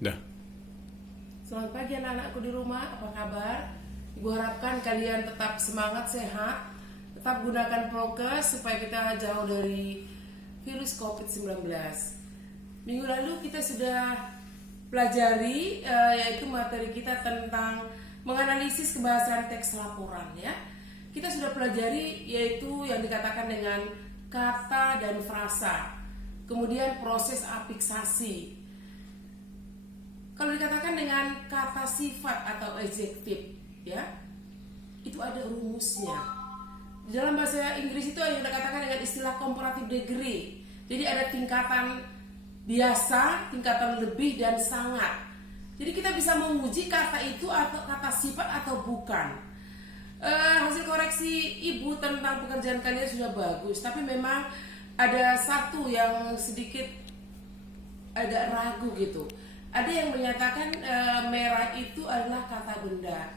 Dah. Selamat pagi anak-anakku di rumah, apa kabar? Ibu harapkan kalian tetap semangat, sehat, tetap gunakan prokes supaya kita jauh dari virus COVID-19. Minggu lalu kita sudah pelajari yaitu materi kita tentang menganalisis kebahasan teks laporan ya. Kita sudah pelajari yaitu yang dikatakan dengan kata dan frasa. Kemudian proses afiksasi. Kalau dikatakan dengan kata sifat atau adjektif, ya, itu ada rumusnya. Di dalam bahasa Inggris itu yang dikatakan dengan istilah comparative degree. Jadi ada tingkatan biasa, tingkatan lebih dan sangat. Jadi kita bisa menguji kata itu atau kata sifat atau bukan. Hasil koreksi ibu tentang pekerjaan kalian sudah bagus, tapi memang ada satu yang sedikit agak ragu gitu. Ada yang menyatakan merah itu adalah kata benda.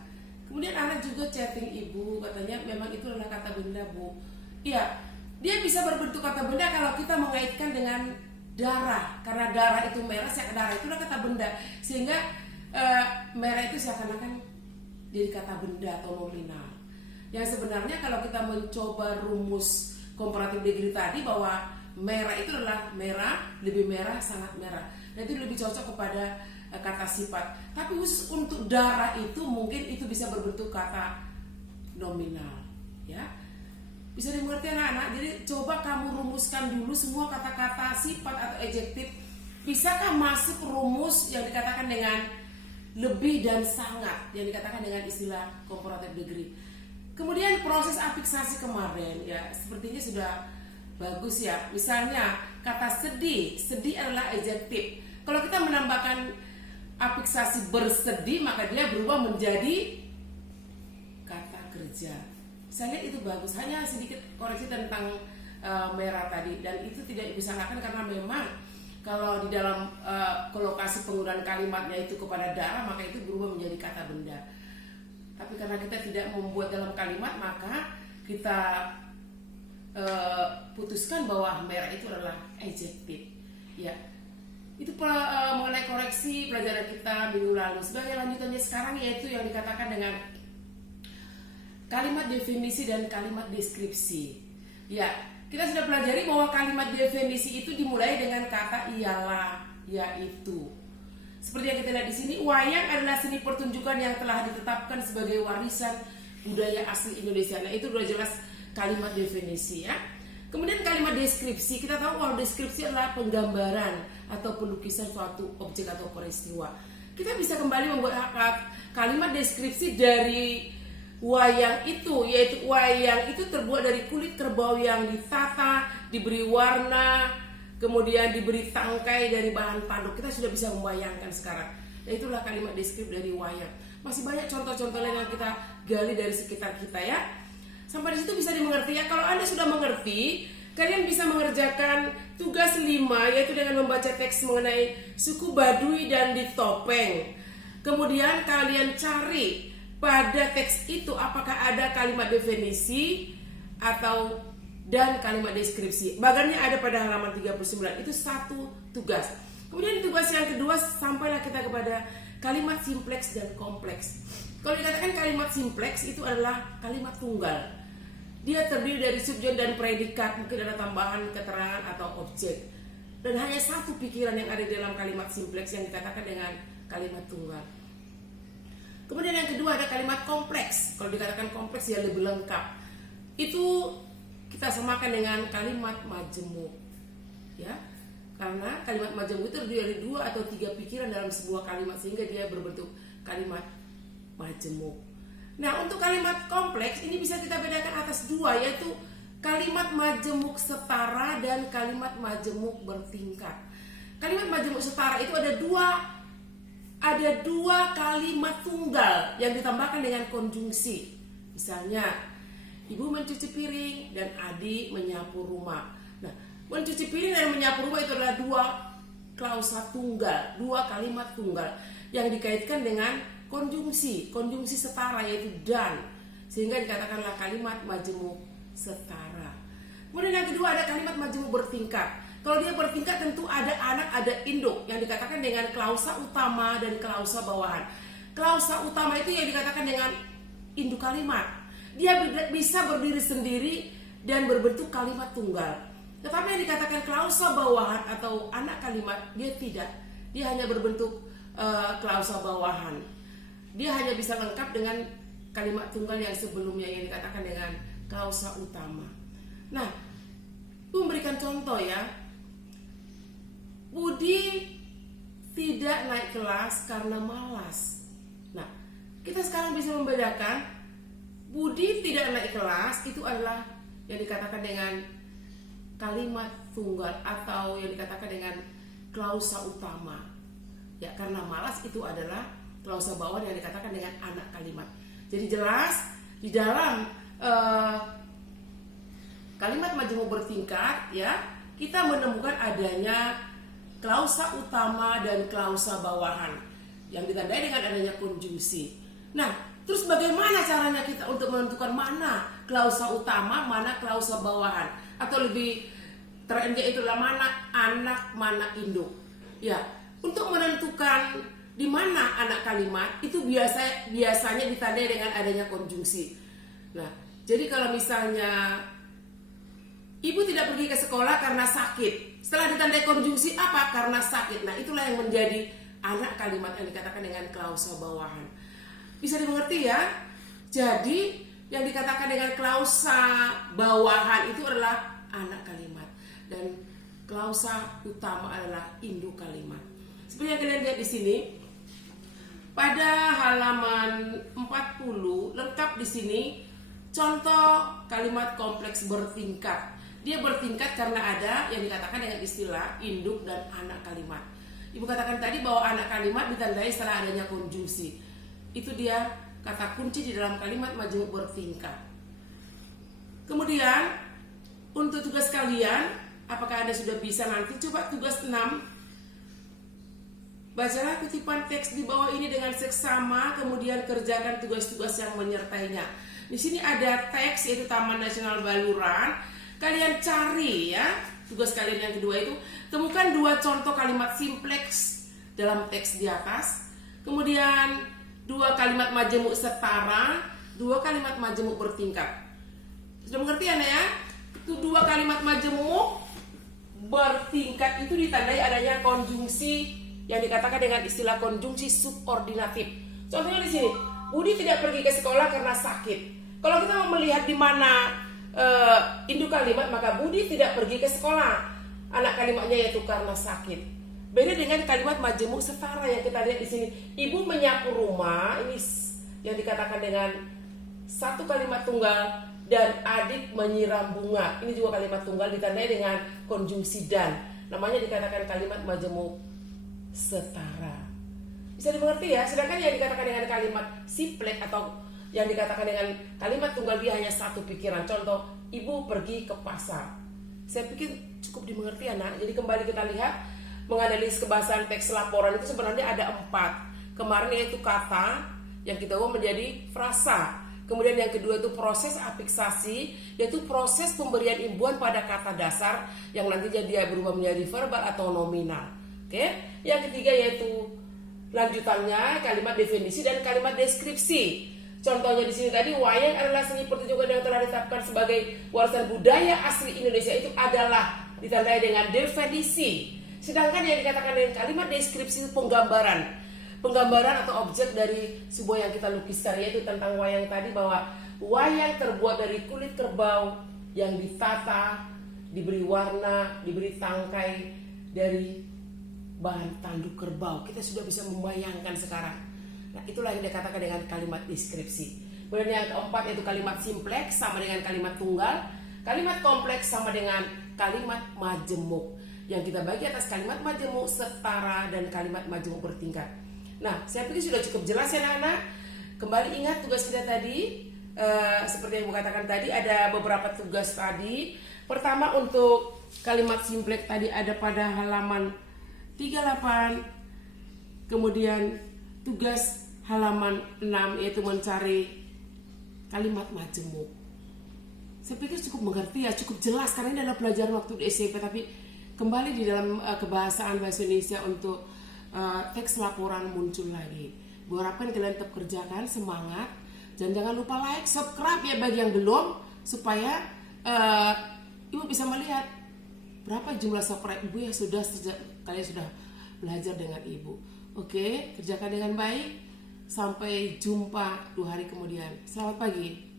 Kemudian anak juga chatting ibu, katanya memang itu adalah kata benda, Bu. Iya, dia bisa berbentuk kata benda kalau kita mengaitkan dengan darah. Karena darah itu merah, darah itu adalah kata benda. Sehingga merah itu seakan-akan jadi kata benda atau nominal. Yang sebenarnya kalau kita mencoba rumus comparative degree tadi bahwa merah itu adalah merah, lebih merah, sangat merah. Nah itu lebih cocok kepada kata sifat. Tapi khusus untuk darah itu mungkin itu bisa berbentuk kata nominal, ya. Bisa dimengerti anak-anak. Jadi coba kamu rumuskan dulu semua kata-kata sifat atau adjektif. Bisakah masuk rumus yang dikatakan dengan lebih dan sangat, yang dikatakan dengan istilah comparative degree. Kemudian proses afiksasi kemarin ya sepertinya sudah bagus ya. Misalnya kata sedih, sedih adalah adjektif. Kalau kita menambahkan afiksasi bersedih maka dia berubah menjadi kata kerja. Saya lihat itu bagus. Hanya sedikit koreksi tentang merah tadi dan itu tidak ibu salahkan karena memang kalau di dalam kolokasi penggunaan kalimatnya itu kepada darah maka itu berubah menjadi kata benda. Tapi karena kita tidak membuat dalam kalimat maka kita putuskan bahwa merah itu adalah adjektif. Ya, itu mengenai koreksi pelajaran kita minggu lalu. Sebagai lanjutannya sekarang yaitu yang dikatakan dengan kalimat definisi dan kalimat deskripsi. Ya, kita sudah pelajari bahwa kalimat definisi itu dimulai dengan kata ialah, yaitu. Seperti yang kita lihat di sini, wayang adalah seni pertunjukan yang telah ditetapkan sebagai warisan budaya asli Indonesia. Nah, itu sudah jelas kalimat definisi ya. Kemudian kalimat deskripsi, kita tahu kalau deskripsi adalah penggambaran atau pelukisan suatu objek atau peristiwa. Kita bisa kembali membuat kalimat deskripsi dari wayang itu, yaitu wayang itu terbuat dari kulit kerbau yang ditata, diberi warna, kemudian diberi tangkai dari bahan tanduk. Kita sudah bisa membayangkan sekarang. Nah, itulah kalimat deskripsi dari wayang. Masih banyak contoh-contoh lain yang kita gali dari sekitar kita ya. Sampai di situ bisa dimengerti ya. Kalau Anda sudah mengerti, kalian bisa mengerjakan tugas 5 yaitu dengan membaca teks mengenai suku Baduy dan di Topeng. Kemudian kalian cari pada teks itu apakah ada kalimat definisi atau dan kalimat deskripsi. Bagannya ada pada halaman 39. Itu satu tugas. Kemudian tugas yang kedua sampailah kita kepada kalimat simpleks dan kompleks. Kalau dikatakan kalimat simpleks itu adalah kalimat tunggal. Dia terdiri dari subjek dan predikat, mungkin ada tambahan keterangan atau objek. Dan hanya satu pikiran yang ada di dalam kalimat simpleks yang dikatakan dengan kalimat tunggal. Kemudian yang kedua ada kalimat kompleks. Kalau dikatakan kompleks dia lebih lengkap. Itu kita samakan dengan kalimat majemuk. Ya. Karena kalimat majemuk itu terdiri dari 2 atau 3 pikiran dalam sebuah kalimat sehingga dia berbentuk kalimat majemuk. Nah, untuk kalimat kompleks ini bisa kita bedakan atas 2 yaitu kalimat majemuk setara dan kalimat majemuk bertingkat. Kalimat majemuk setara itu ada dua kalimat tunggal yang ditambahkan dengan konjungsi. Misalnya, ibu mencuci piring dan adik menyapu rumah. Nah, mencuci piring dan menyapu rumah itu adalah 2 klausa tunggal, 2 kalimat tunggal yang dikaitkan dengan konjungsi setara yaitu dan, sehingga dikatakanlah kalimat majemuk setara. Kemudian yang kedua ada kalimat majemuk bertingkat. Kalau dia bertingkat tentu ada anak, ada induk yang dikatakan dengan klausa utama dan klausa bawahan. Klausa utama itu yang dikatakan dengan induk kalimat. Dia bisa berdiri sendiri dan berbentuk kalimat tunggal. Tetapi yang dikatakan klausa bawahan atau anak kalimat, dia tidak. Dia hanya berbentuk klausa bawahan. Dia hanya bisa lengkap dengan kalimat tunggal yang sebelumnya yang dikatakan dengan klausa utama. Nah, memberikan contoh ya. Budi tidak naik kelas karena malas. Nah, kita sekarang bisa membedakan Budi tidak naik kelas itu adalah yang dikatakan dengan kalimat tunggal atau yang dikatakan dengan klausa utama. Ya, karena malas itu adalah klausa bawah yang dikatakan dengan anak kalimat. Jadi jelas di dalam kalimat majemuk bertingkat ya, kita menemukan adanya klausa utama dan klausa bawahan yang ditandai dengan adanya konjungsi. Nah, terus bagaimana caranya kita untuk menentukan mana klausa utama, mana klausa bawahan? Atau lebih terendah itulah mana anak, mana induk. Ya, untuk menentukan di mana anak kalimat itu biasanya ditandai dengan adanya konjungsi. Nah, jadi kalau misalnya ibu tidak pergi ke sekolah karena sakit. Setelah ditandai konjungsi apa? Karena sakit. Nah, itulah yang menjadi anak kalimat yang dikatakan dengan klausa bawahan. Bisa dimengerti ya? Jadi, yang dikatakan dengan klausa bawahan itu adalah anak kalimat. Dan klausa utama adalah induk kalimat. Seperti yang kalian lihat di sini, pada halaman 40 lengkap di sini contoh kalimat kompleks bertingkat. Dia bertingkat karena ada yang dikatakan dengan istilah induk dan anak kalimat. Ibu katakan tadi bahwa anak kalimat ditandai setelah adanya konjungsi. Itu dia kata kunci di dalam kalimat majemuk bertingkat. Kemudian untuk tugas kalian, apakah Anda sudah bisa nanti? Coba tugas 6. Bacalah kutipan teks di bawah ini dengan seksama, kemudian kerjakan tugas-tugas yang menyertainya. Di sini ada teks yaitu Taman Nasional Baluran. Kalian cari ya, tugas kalian yang kedua itu temukan 2 contoh kalimat simpleks dalam teks di atas. Kemudian 2 kalimat majemuk setara, 2 kalimat majemuk bertingkat. Sudah mengerti Anda ya? Itu 2 kalimat majemuk bertingkat itu ditandai adanya konjungsi yang dikatakan dengan istilah konjungsi subordinatif. Contohnya di sini, Budi tidak pergi ke sekolah karena sakit. Kalau kita mau melihat di mana induk kalimat, maka Budi tidak pergi ke sekolah. Anak kalimatnya yaitu karena sakit. Beda dengan kalimat majemuk setara yang kita lihat di sini. Ibu menyapu rumah, ini yang dikatakan dengan 1 kalimat tunggal, dan adik menyiram bunga. Ini juga kalimat tunggal ditandai dengan konjungsi dan. Namanya dikatakan kalimat majemuk setara. Bisa dimengerti ya? Sedangkan yang dikatakan dengan kalimat simplek atau yang dikatakan dengan kalimat tunggal dia hanya 1 pikiran. Contoh, ibu pergi ke pasar. Saya pikir cukup dimengerti anak. Jadi kembali kita lihat menganalisis kebahasan teks laporan itu sebenarnya ada 4. Kemarin yaitu kata yang kita ubah menjadi frasa. Kemudian yang kedua itu proses afiksasi, yaitu proses pemberian imbuhan pada kata dasar yang nantinya dia berubah menjadi verbal atau nominal. Oke? Yang ketiga yaitu lanjutannya kalimat definisi dan kalimat deskripsi. Contohnya di sini tadi, wayang adalah seni pertunjukan yang telah ditetapkan sebagai warisan budaya asli Indonesia, itu adalah ditandai dengan definisi. Sedangkan yang dikatakan dengan kalimat deskripsi itu penggambaran atau objek dari sebuah yang kita lukiskan, yaitu tentang wayang tadi, bahwa wayang terbuat dari kulit kerbau yang ditata, diberi warna, diberi tangkai dari bahan tanduk kerbau. Kita sudah bisa membayangkan sekarang. Nah, itulah yang dikatakan dengan kalimat deskripsi. Kemudian yang keempat yaitu kalimat simpleks sama dengan kalimat tunggal. Kalimat kompleks sama dengan kalimat majemuk. Yang kita bagi atas kalimat majemuk setara dan kalimat majemuk bertingkat. Nah, saya pikir sudah cukup jelas ya anak-anak. Kembali ingat tugas kita tadi, seperti yang Ibu katakan tadi, ada beberapa tugas tadi. Pertama untuk kalimat simpleks tadi ada pada halaman 38. Kemudian tugas halaman 6 yaitu mencari kalimat majemuk. Saya pikir cukup mengerti ya, cukup jelas karena ini adalah pelajaran waktu di SMP. Tapi kembali di dalam kebahasaan bahasa Indonesia untuk teks laporan muncul lagi. Gue harapkan kalian tetap kerjakan, semangat, dan jangan lupa like, subscribe ya bagi yang belum, supaya ibu bisa melihat berapa jumlah subscribe ibu yang kalian sudah belajar dengan ibu. Oke, kerjakan dengan baik. Sampai jumpa 2 hari kemudian. Selamat pagi.